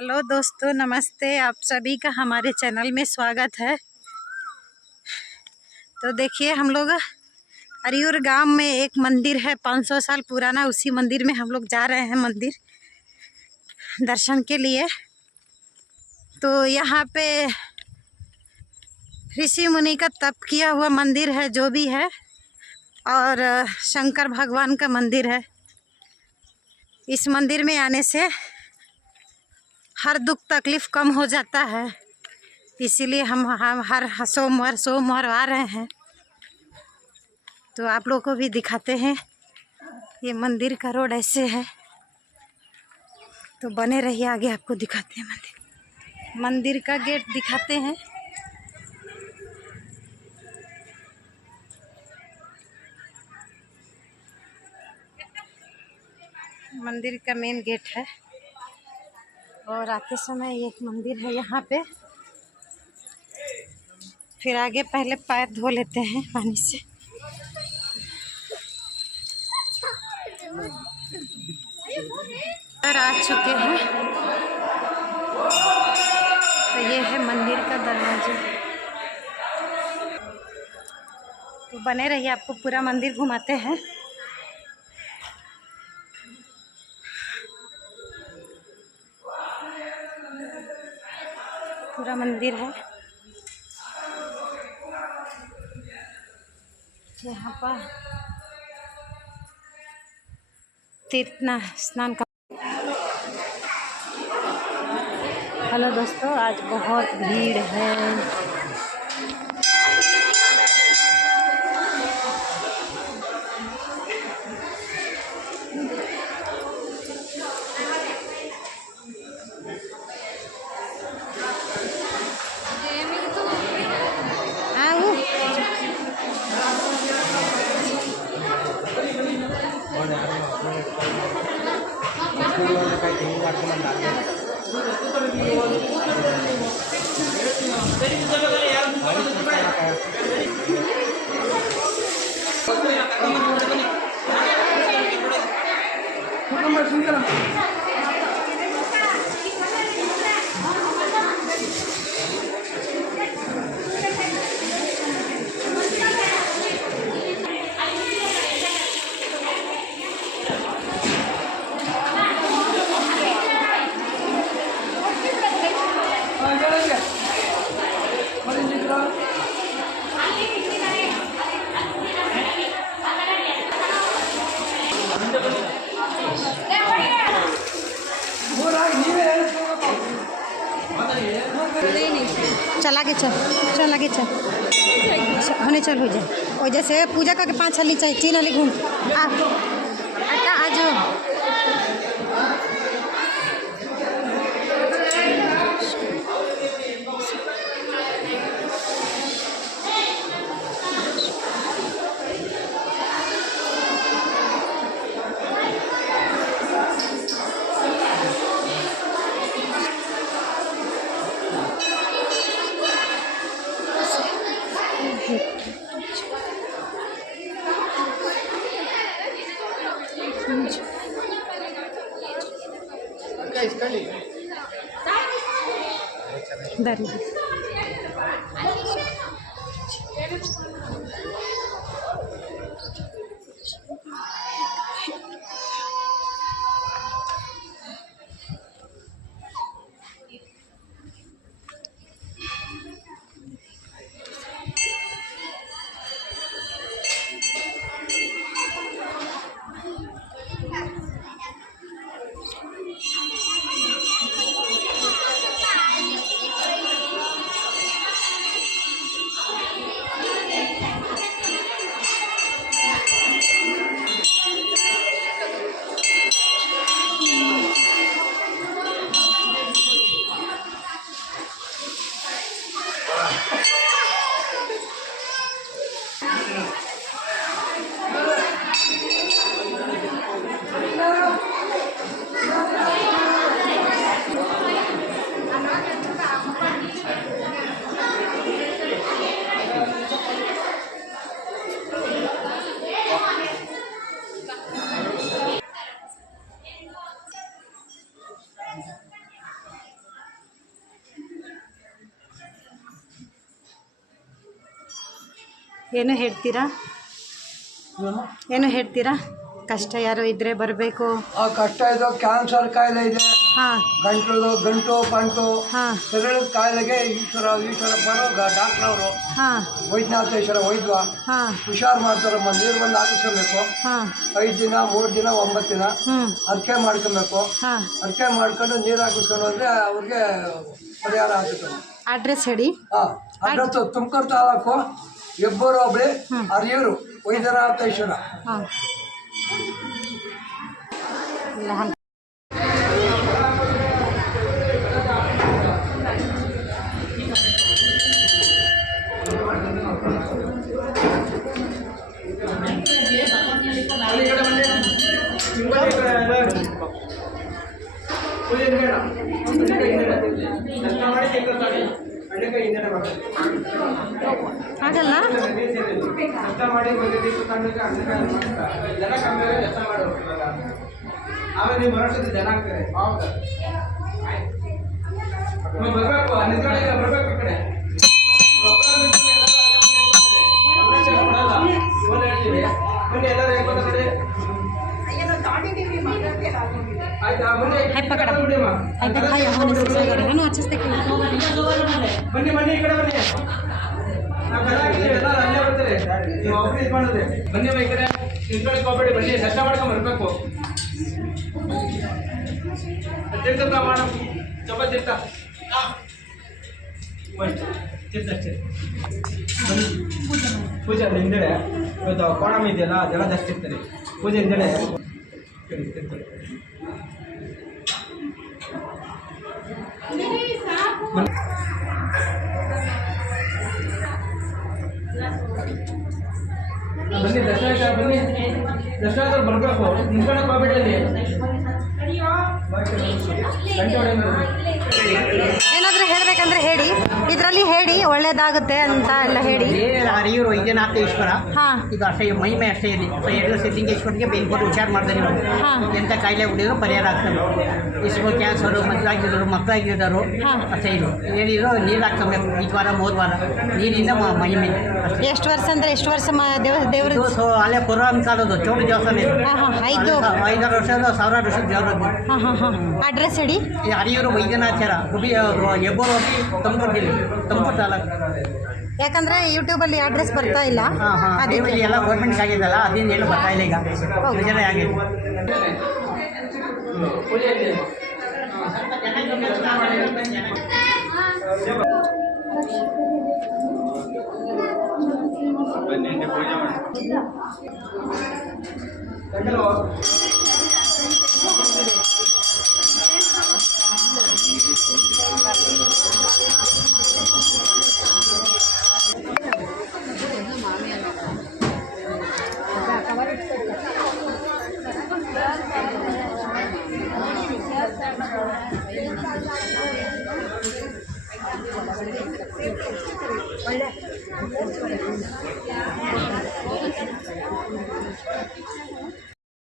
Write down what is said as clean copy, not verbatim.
Hello दोस्तों, नमस्ते। आप सभी का हमारे चैनल में स्वागत है। तो देखिए, हम लोग अरियूर गांव में एक मंदिर है 500 साल पुराना। उसी मंदिर में हम लोग जा रहे हैं मंदिर दर्शन के लिए। तो यहाँ पे ऋषि मुनि का तप किया हुआ मंदिर है जो भी है, और शंकर भगवान का मंदिर है। इस मंदिर में आने से हर दुख तकलीफ कम हो जाता है, इसीलिए हम हर सोमवार आ रहे हैं। तो आप लोगों को भी दिखाते हैं। ये मंदिर का रोड ऐसे है, तो बने रहिए, आगे आपको दिखाते हैं। मंदिर का गेट दिखाते हैं। मंदिर का मेन गेट है, और आते समय एक मंदिर है यहाँ पे। फिर आगे पहले पैर धो लेते हैं पानी से। आ चुके हैं, तो ये है मंदिर का दरवाजा। तो बने रहिए, आपको पूरा मंदिर घुमाते हैं। पूरा मंदिर है। यहाँ पर तीर्थ स्नान का। हेलो दोस्तों, आज बहुत भीड़ है। चल आगे, चल आगे, चल होने, चल हो जाए। और जैसे पूजा करके 5 हली चाहिए, 3 हली घूम आज। ಏನು ಹೇಳ್ತೀರಾ? ಏನು ಹೇಳ್ತೀರಾ? ಕಷ್ಟ ಯಾರು ಇದ್ರೆ ಬರಬೇಕು. ಕಷ್ಟ ಇದೆ, ಕ್ಯಾನ್ಸರ್ ಕಾಯಿಲೆ ಇದೆ, ಗಂಟು ಪಂಟು ಸರಳ ಕಾಯಿಲೆಗೆ ಈಶ್ವರಪ್ಪರು ಡಾಕ್ಟರ್ ಅವರು ವೈದ್ಯನಾಥೇಶ್ವರ ವೈದ್ಯ ಹುಷಾರು ಮಾಡ್ತಾರಮ್ಮ. ನೀರು ಬಂದು ಹಾಕಿಸ್ಕೊಬೇಕು. 5 ದಿನ 3 ದಿನ 9 ದಿನ ಅರ್ಕೆ ಮಾಡ್ಕೊಬೇಕು. ಅರ್ಕೆ ಮಾಡ್ಕೊಂಡು ನೀರು ಹಾಕಿಸ್ಕೊಂಡು ಅಂದ್ರೆ ಅವ್ರಿಗೆ ಪರಿಹಾರ ಆಗುತ್ತೆ. ಅಡ್ರೆಸ್ ಹೇಳಿ. ಅಡ್ರೆಸ್ ತುಮಕೂರು ತಾಲೂಕು ಹೆಬ್ಬೂರು ಹೋಬಳಿ ಅರಿಯೂರು ವೈದ್ಯನಾಥೇಶ್ವರ. ಆಗಲ್ಲ Hai pakada. Hai pakada ya hono selesai gara. Ano अच्छे से ಬನ್ನಿ ಬನ್ನಿ ಈ ಕಡೆ ಬನ್ನಿ. ನಾವು ಬೆಳಗ್ಗೆ ಎಲ್ಲ ರಜೆ ಬರ್ತಾರೆ. ನೀವು ಆಫೀಸ್ ಮಾಡೋದು. ಬನ್ನಿ ಈ ಕಡೆ ನಿಂತ್ಕೊಳ್ಳಿ ಹೋಗ್ಬೇಡಿ. ಬನ್ನಿ ದರ್ಶ ಮಾಡ್ಕೊಂಡು ಬರಬೇಕು. ತೀರ್ಥ ಮಾಡ ಚಪ್ಪ ತೀರ್ಥ. ಪೂಜೆ ಹಿಂದೆಡೆ ಇವತ್ತು ಕೋಣಮ ಇದೆಯಲ್ಲ ಜನ ಜಾಸ್ತಿ ಇರ್ತಾರೆ. ಪೂಜೆ ಹಿಂದೆಡೆ ಬನ್ನಿ ದರ್ಶನ ಬನ್ನಿ. ದರ್ಶನ ಬರಬೇಕು. ನಿಂತ್ಕೊಳ್ಳೋಕೆ ಹೋಗ್ಬೇಡಿ ಅಲ್ಲಿ. ಏನಾದರೂ ಹೇಳಬೇಕಂದ್ರೆ ಹೇಳಿ, ಇದರಲ್ಲಿ ಹೇಳಿ ಒಳ್ಳೇದಾಗುತ್ತೆ ಅಂತ ಎಲ್ಲ ಹೇಳಿ. ಅರಿಯೂರು ವೈದ್ಯನಾಥೇಶ್ವರ ಇದು ಅಷ್ಟೇ ಮಹಿಮೆ ಅಷ್ಟೇ ಇದೆ. ಎರಡು ಸಿದ್ಧಲಿಂಗೇಶ್ವರಿಗೆ ಬೇಲ್ಕೊಂಡು ವಿಚಾರ ಮಾಡ್ತಾರೆ. ಎಂಥ ಕಾಯಿಲೆ ಉಳಿದ್ರು ಪರಿಹಾರ ಆಗ್ತದೆ. ಇಷ್ಟು ಕ್ಯಾನ್ಸರು ಮಕ್ಕಳಾಗಿರೋರು ಅಷ್ಟೇ ಇದು ಏನಿದ್ರು ನೀರು ಹಾಕ್ಕೊಬೇಕು. 5 ವಾರ 3 ವಾರ ನೀರಿಂದ ಮಹಿಮೆ. ಎಷ್ಟು ವರ್ಷ ಅಂದರೆ ಎಷ್ಟು ವರ್ಷ ದೇವರು ಅಲ್ಲೇ ಪುರಾಣ ಕಾಲದ್ದು ಚೋಟು ದೇವಸ್ಥಾನ ಇದೆ. 5-6 ವರ್ಷದ 1000 ವರ್ಷದ ದೇವರು. ಅಡ್ರೆಸ್ ಹೇಳಿ. ಅರಿಯೂರು ವೈದ್ಯನಾಥೇಶ್ವರ ಹೆಬ್ಬೂರು ಹೋಗಿ ತುಮಕೂರು ಜಿಲ್ಲೆ ತುಮಕೂರು ತಾಲೂಕು. ಯಾಕಂದ್ರೆ ಯೂಟ್ಯೂಬಲ್ಲಿ ಅಡ್ರೆಸ್ ಬರ್ತಾ ಇಲ್ಲ. ಎಲ್ಲ ಗೌರ್ಮೆಂಟ್ ಆಗಿದ್ದಲ್ಲ ಅದೇನು ಹೇಳಿ ಬರ್ತಾ ಇಲ್ಲ. ಈಗ ಯೋಜನೆ ಆಗಿದೆ. ಒಳ್ಳೆ